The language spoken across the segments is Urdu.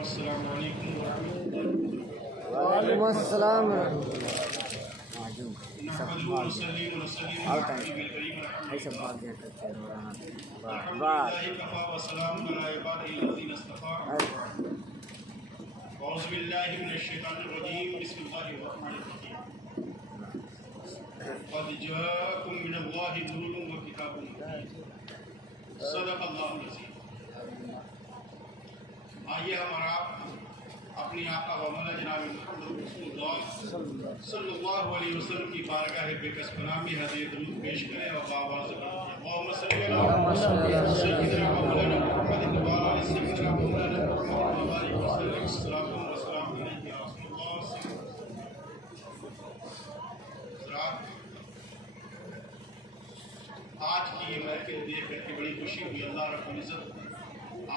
السلام علیکم ورحمۃ اللہ وعلیکم السلام نحمده ونصلي ونسلم على حبيبه الكريم الحمد لله كفى وسلام على عباده الذين اصطفى أعوذ بالله من الشيطان الرجيم بسم الله الرحمن الرحيم قد جاءكم من الله نور وكتاب مبين صدق الله العظيم. آئیے ہمارا اپنی آقا و مولا جناب محمد رسول اللہ صلی اللہ علیہ وسلم کی بارگاہ بے کس پنامی حدیث درود پیش کریں اور بآواز اللہم صلی اللہ سیدنا مولانا محمد وعلی سیدنا مولانا محمد وبارک وسلم السلام علیکم یا رسول اللہ. آج کی یہ محفل دیکھ کر کے بڑی خوشی ہوئی. اللہ رب العزت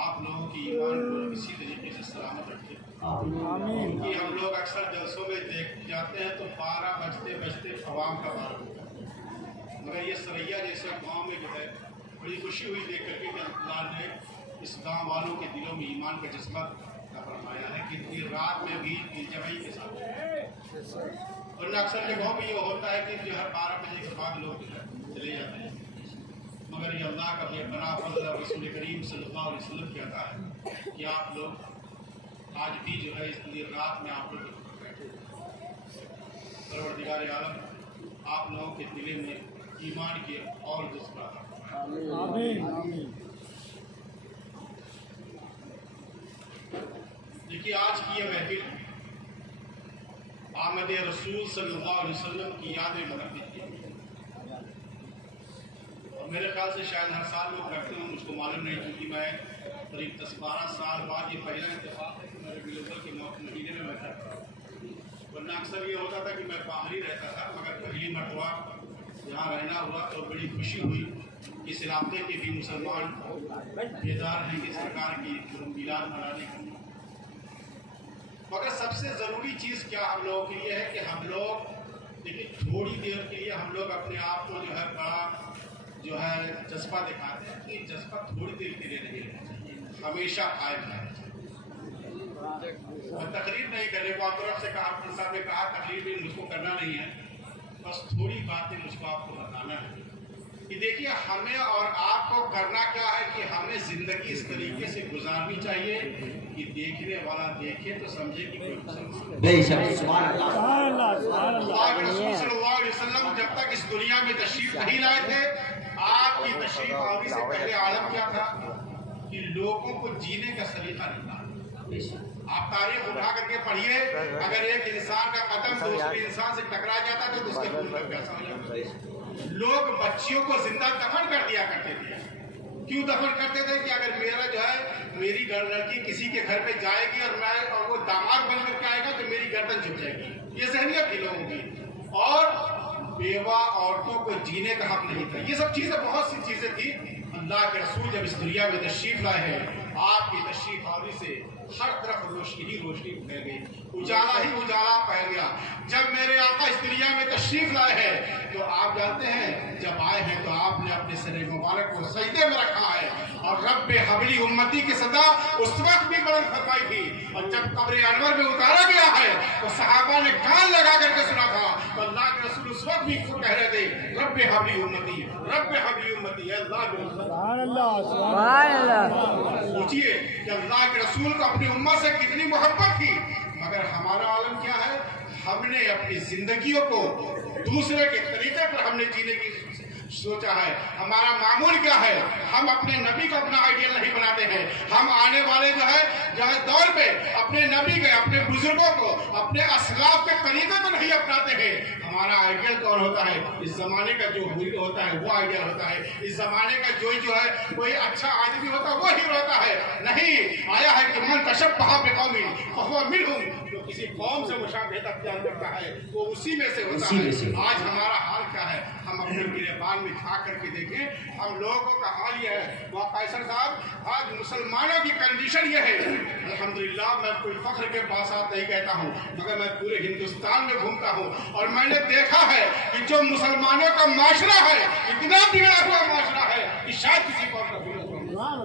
آپ لوگوں کی ایمان کو اسی طریقے سے سلامت رکھے. کہ ہم لوگ اکثر جلسوں میں دیکھ جاتے ہیں تو 12 بجتے بجتے عوام کا بار ہوتا ہے، مگر یہ سریا جیسے گاؤں میں جو ہے بڑی خوشی ہوئی دیکھ کر کے کہ اللہ نے اس گاؤں والوں کے دلوں میں ایمان کا جذبہ فرمایا ہے کہ دیر رات میں بھی جمعی کے ساتھ. ورنہ اکثر جگہوں میں یہ ہوتا ہے کہ جو ہے 12 بجے کے بعد لوگ جو ہے چلے جاتے ہیں، مگر یہ اللہ کا بے پناہ فضل رسول کریم صلی اللہ علیہ وسلم کہتا ہے کہ آپ لوگ آج بھی جو ہے اس لیے رات میں آپ لوگ بیٹھے. پروردگار عالم آپ لوگوں کے دلے میں ایمان کی اور جذبہ عطا فرمائے. دیکھیے آج کی یہ محفل آمد رسول صلی اللہ علیہ وسلم کی یاد میں منعقد کی. میرے خیال سے شاید ہر سال وہ کرتے ہوں، مجھ کو معلوم نہیں، کیونکہ میں قریب 10-12 سال بعد یہ پہلا اتفاق ہے کہ میرے گلوبل کے مہینے میں میں کرتا ہوں. ورنہ اکثر یہ ہوتا تھا کہ میں باہر ہی رہتا تھا، مگر پہلی مرتبہ یہاں رہنا ہوا تو بڑی خوشی ہوئی. اس علاقے کے بھی مسلمان بیدار ہیں کہ سرکار کی میلاد منانے کی. مگر سب سے ضروری چیز کیا ہم لوگوں کے لیے ہے کہ ہم لوگ دیکھیے تھوڑی دیر کے لیے ہم لوگ اپنے آپ کو جو ہے بڑا جو ہے جذبہ دکھاتے ہیں کہ جذبہ تھوڑی دیر کے لیے نہیں رہنا چاہیے، ہمیشہ قائم رہنا چاہیے. تقریر نہیں کرنے کو آپ طرف سے کہا، آپ صاحب نے کہا تقریر بھی مجھ کو کرنا نہیں ہے، بس تھوڑی باتیں مجھ کو آپ کو بتانا ہے کہ دیکھیے ہمیں اور آپ کو کرنا کیا ہے کہ ہمیں زندگی اس طریقے سے گزارنی چاہیے کہ دیکھنے والا دیکھے تو سمجھے کہ کوئی مسلمان. اللہ کے رسول صلی اللہ علیہ وسلم جب تک اس دنیا میں تشریف نہیں لائے تھے، آپ کی تشریف آوری سے پہلے عالم کیا تھا کہ لوگوں کو جینے کا سلیقہ نہیں تھا. آپ تاریخ اٹھا کر کے پڑھیے، اگر ایک انسان کا قدم دوسرے انسان سے ٹکرا جاتا تو اس کے خون میں پیاسا ہو جاتا. لوگ بچیوں کو زندہ دفن کر دیا کرتے تھے. کیوں دفن کرتے تھے؟ کہ اگر میرا جو ہے میری لڑکی کسی کے گھر پہ جائے گی اور وہ داماد بن کر کے آئے گا تو میری گردن جھک جائے گی. یہ ذہنیت تھی لوگوں کی. اور بیوہ عورتوں کو جینے کا حق نہیں تھا. یہ سب چیزیں بہت سی چیزیں تھی. اللہ کے رسول جب اس دنیا میں تشریف لائے ہیں، آپ کی تشریف آوری سے ہر طرف روشنی ہی روشنی پھیل گئی، اجالا ہی اجالا پھیل گیا. جب میرے آقا اس دنیا میں تشریف لائے ہیں تو آپ جانتے ہیں جب آئے ہیں تو آپ نے اپنے سر مبارک کو سجدے میں رکھا ہے اور رب حبلی امتی کی صدا اس وقت بھی بلند فرمائی تھی. اور جب قبر انور میں اتارا گیا ہے تو صحابہ نے کان لگا کر کے سنا تھا تو اللہ کے رسول اس وقت بھی کہہ رہے تھے رب حبلی امتی، رب حبلی امتی. اللہ پوچھئے کہ اللہ کے رسول کو اپنی امت سے کتنی محبت تھی. مگر ہمارا عالم کیا ہے؟ ہم نے اپنی زندگیوں کو دوسرے کے طریقے پر ہم نے جینے کی سوچا ہے. ہمارا معمول کیا ہے؟ ہم اپنے نبی کو اپنا آئیڈیل نہیں بناتے ہیں. ہم آنے والے جو ہے دور پہ اپنے نبی کے، اپنے بزرگوں کو، اپنے اسلاف کے طریقے کو نہیں اپناتے ہیں. ہمارا آئیڈیل کون ہوتا ہے؟ اس زمانے کا جو ہیرو ہوتا ہے وہ آئیڈیل ہوتا ہے. اس زمانے کا جو ہے کوئی اچھا آدمی ہوتا ہے وہ ہیرو ہوتا ہے. نہیں، آیا ہے کہ من تشبہ بقوم فہو منہم، جو کسی قوم سے مشابہت اختیار کرتا ہے وہ اسی میں سے ہوتا ہے. آج ہمارا حال کیا ہے؟ ہم اپنے گریبان میں جھانک کر کے دیکھیں، ہم لوگوں کا حال یہ ہے. وہاں قیصر صاحب آج مسلمانوں کی کنڈیشن یہ ہے. الحمدللہ میں کوئی فخر کے بات نہیں کہتا ہوں، مگر میں پورے ہندوستان میں گھومتا ہوں اور میں نے دیکھا ہے کہ جو مسلمانوں کا معاشرہ ہے اتنا بگڑا ہوا معاشرہ ہے کہ شاید کسی قوم کا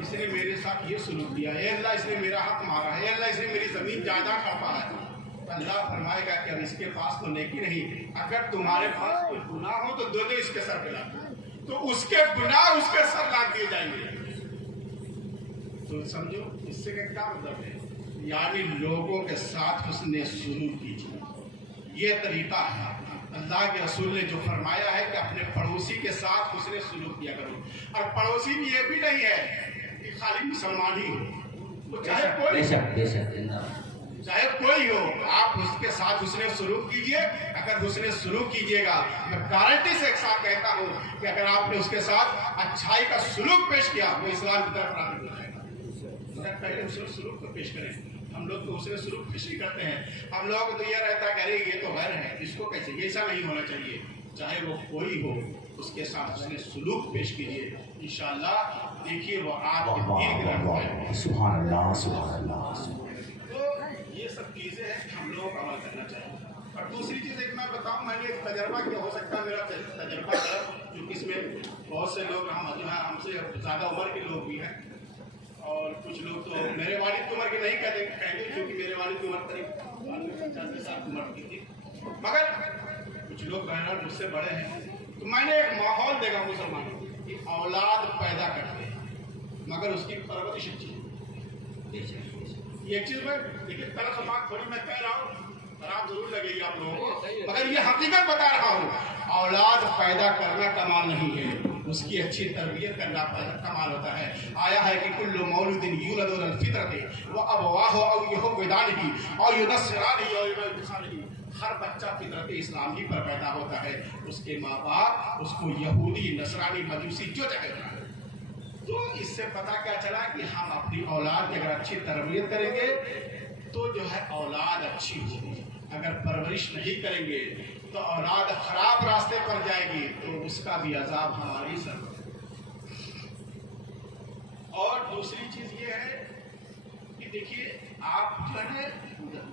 اس نے میرے ساتھ یہ سلوک کیا ہے، اے اللہ اس نے میرا حق مارا ہے، اے اللہ اس نے میری زمین جائیداد ہڑپا ہے، تو اللہ فرمائے گا کہ اب اس کے پاس تو نیکی نہیں، اگر تمہارے پاس کوئی گناہ ہو تو دو اس کے سر پہ لا دو، تو اس کے گناہ اس کے سر لا دیے جائیں گے۔ تو سمجھو اس سے کیا مطلب ہے، یعنی لوگوں کے ساتھ حسن سلوک کیجیے، یہ طریقہ ہے۔ اللہ کے رسول نے جو فرمایا ہے کہ اپنے پڑوسی کے ساتھ حسن سلوک کیا کرو، اور پڑوسی بھی یہ بھی نہیں ہے کہ خالی مسلمان ہی ہو، وہ چاہے کوئی ہو، آپ اس کے ساتھ حسن سلوک کیجئے۔ اگر حسن سلوک کیجئے گا، میں گارنٹی سے ایک ساتھ کہتا ہوں کہ اگر آپ نے اس کے ساتھ اچھائی کا سلوک پیش کیا وہ اسلام کی طرف راغب ہو جائے گا۔ مگر پہلے حسن سلوک کو پیش کریں، ہم لوگ تو حسن سلوک پیش ہی کرتے ہیں، ہم لوگ تو یہ رہتا ہے کہ ارے یہ تو غیر ہے، اس کو کیسے، ایسا نہیں ہونا چاہیے، چاہے وہ کوئی ہو اس کے ساتھ حسن سلوک پیش کیجئے، انشاءاللہ دیکھیے وہ آپ کے دین کی طرف آئے گا۔ سبحان اللہ سبحان اللہ۔ تو یہ سب چیزیں ہیں کہ ہم لوگوں کو عمل کرنا چاہیے۔ اور دوسری چیز ایک میں بتاؤں، میں نے ایک تجربہ کیا، ہو سکتا ہے میرا تجربہ ہے جو اس میں بہت سے لوگ ہم سے زیادہ عمر کے لوگ بھی ہیں، اور کچھ لوگ تو میرے والد کی عمر کے نہیں کہیں گے کیونکہ میرے والد کی عمر قریب 50 سال کی عمر کی تھی، مگر کچھ لوگ بہرحال مجھ سے بڑے ہیں۔ تو میں نے ایک ماحول دیکھا مسلمانوں کی اولاد پیدا کرتے ہیں مگر اس کی پرورش اچھی ہے۔ یہ چیز میں دیکھیے طرف بات تھوڑی میں کہہ رہا ہوں، خراب ضرور لگے گی آپ لوگوں کو، مگر یہ حقیقت بتا رہا ہوں، اولاد پیدا کرنا کمال نہیں ہے، اس کی اچھی تربیت کرنا کمال ہوتا ہے۔ آیا ہے کہ کل مولود یولد علی الفطرۃ وابواہ او یحودانہ او ینصرانہ او یمجسانہ، ہر بچہ فطرت اسلامی پر پیدا ہوتا ہے، اس کے ماں باپ اس کو یہودی، نصرانی، مجوسی جو چاہے بنا۔ تو اس سے پتہ کیا چلا کہ ہم اپنی اولاد کی اگر اچھی تربیت کریں گے تو جو ہے اولاد اچھی ہوگی، اگر پرورش نہیں کریں گے تو اولاد خراب راستے پر جائے گی تو اس کا بھی عذاب ہماری سر۔ اور دوسری چیز یہ ہے کہ دیکھیے آپ جو ہے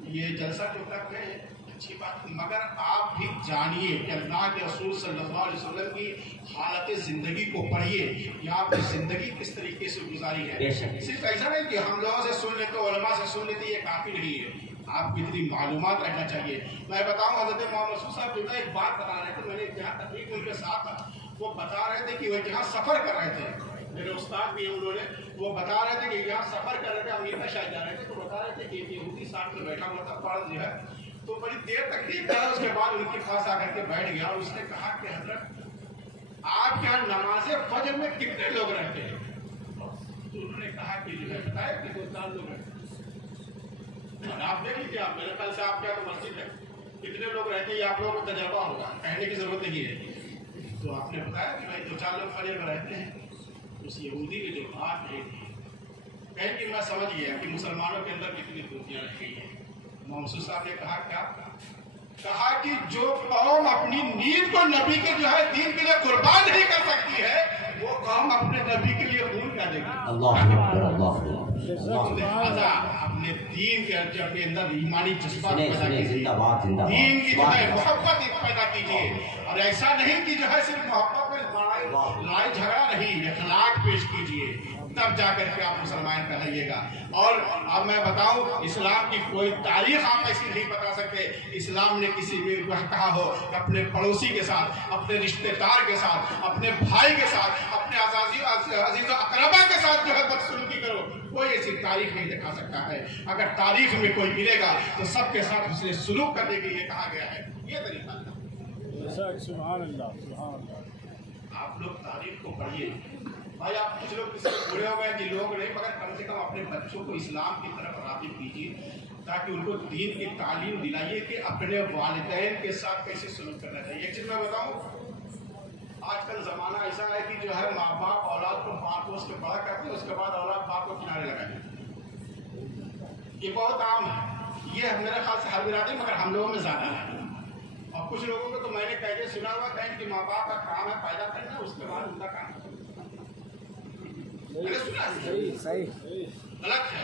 یہ جلسہ جو کرتے ہیں اچھی بات، مگر آپ بھی جانیے کہ اللہ کے رسول صلی اللہ علیہ وسلم کی حالت زندگی کو پڑھیے کہ آپ کی زندگی کس طریقے سے گزاری ہے۔ صرف ایسا نہیں کہ ہم لوگوں سے سن لیتے، علماء سے سن لیتے، یہ کافی نہیں ہے، آپ کو اتنی معلومات رہنا چاہیے۔ میں بتاؤں حضرت محمد رسول صاحب جو ہے ایک بات بتا رہے تھے، میں نے جہاں تقریب ان کے ساتھ تھا، وہ بتا رہے تھے کہ وہ جہاں سفر کر رہے تھے، میرے استاد بھی ہیں انہوں نے، وہ بتا رہے تھے کہ یہاں سفر کر رہے تھے، امریکہ شاید جا رہے تھے، تو بتا رہے تھے کہ یہودی ساتھ میں بیٹھا ہوا تھا، فرض جو ہے تو بڑی دیر تقریب کر، اس کے بعد ان کے پاس آ کر کے بیٹھ گیا اور اس نے کہا کہ حضرت آپ کے یہاں نماز فجر میں کتنے لوگ رہتے ہیں؟ تو انہوں نے کہا کہ جو ہے بتایا کہ 2-4 لوگ رہتے ہیں، اور آپ دیکھ لیجیے، آپ میرے خیال سے آپ کیا تو مسجد ہے، کتنے لوگ رہتے ہیں یہ آپ لوگوں کو تجربہ ہوگا، کہنے کی ضرورت نہیں ہے۔ تو آپ نے بتایا کہ بھائی 2-4 لوگ فجر میں رہتے ہیں۔ اس یہودی نے جو بات کہی تھی، کہیں کہ میں سمجھ گیا کہ مسلمانوں کے اندر کتنی خوبیاں رکھی ہیں۔ محمد صاحب نے کہا کیا؟ کہا کہ جو قوم اپنی نیند کو نبی کے جو ہے دین کے لیے قربان نہیں کر سکتی ہے، وہ قوم اپنے نبی کے لیے خون کر دے گی۔ اللہ اکبر اللہ اکبر۔ لہذا اپنے دین کے اپنے اندر ایمانی جذبات پیدا کیجیے، دین کی جو ہے محبت پیدا کیجیے، اور ایسا نہیں کہ جو ہے صرف محبت میں لڑائی جھگڑا نہیں، اخلاق پیش کیجیے، تب جا کر کے آپ مسلمان کہلائیے گا۔ اور اب میں بتاؤں، اسلام کی کوئی تاریخ آپ ایسی نہیں بتا سکتے اسلام نے کسی بھی کہا ہو کہ اپنے پڑوسی کے ساتھ، اپنے رشتہ دار کے ساتھ، اپنے بھائی کے ساتھ، اپنے عزیز و اقربا کے ساتھ جو ہے بدسلوکی کرو، کوئی ایسی تاریخ نہیں دکھا سکتا ہے۔ اگر تاریخ میں کوئی ملے گا تو سب کے ساتھ حسن سلوک کرنے کے لیے کہا گیا ہے، یہ طریقہ ہے۔ سبحان اللہ سبحان اللہ۔ آپ لوگ تاریخ کو پڑھیے بھائی، آپ کچھ لوگ اس سے برے ہو گئے کہ لوگ نہیں، مگر کم سے کم اپنے بچوں کو اسلام کی طرف راغب کیجیے تاکہ ان کو دین کی تعلیم دلائیے کہ اپنے والدین کے ساتھ کیسے سلوک کرنا چاہیے۔ ایک چیز میں بتاؤں، آج کل زمانہ ایسا ہے کہ جو ہے ماں باپ اولاد کو بات پوس کے بڑا کرتے ہیں، اس کے بعد اولاد باپ کو کنارے لگا دیتے ہیں، یہ بہت عام ہے، یہ میرے خیال سے ہر برادری مگر ہم لوگوں میں زیادہ ہے۔ اور کچھ لوگوں کو تو میں نے کہتے سنا ہوا کہیں کہ ماں باپ کا کام ہے پیدا کرنا، اس کے بعد ان کا کام غلط ہے۔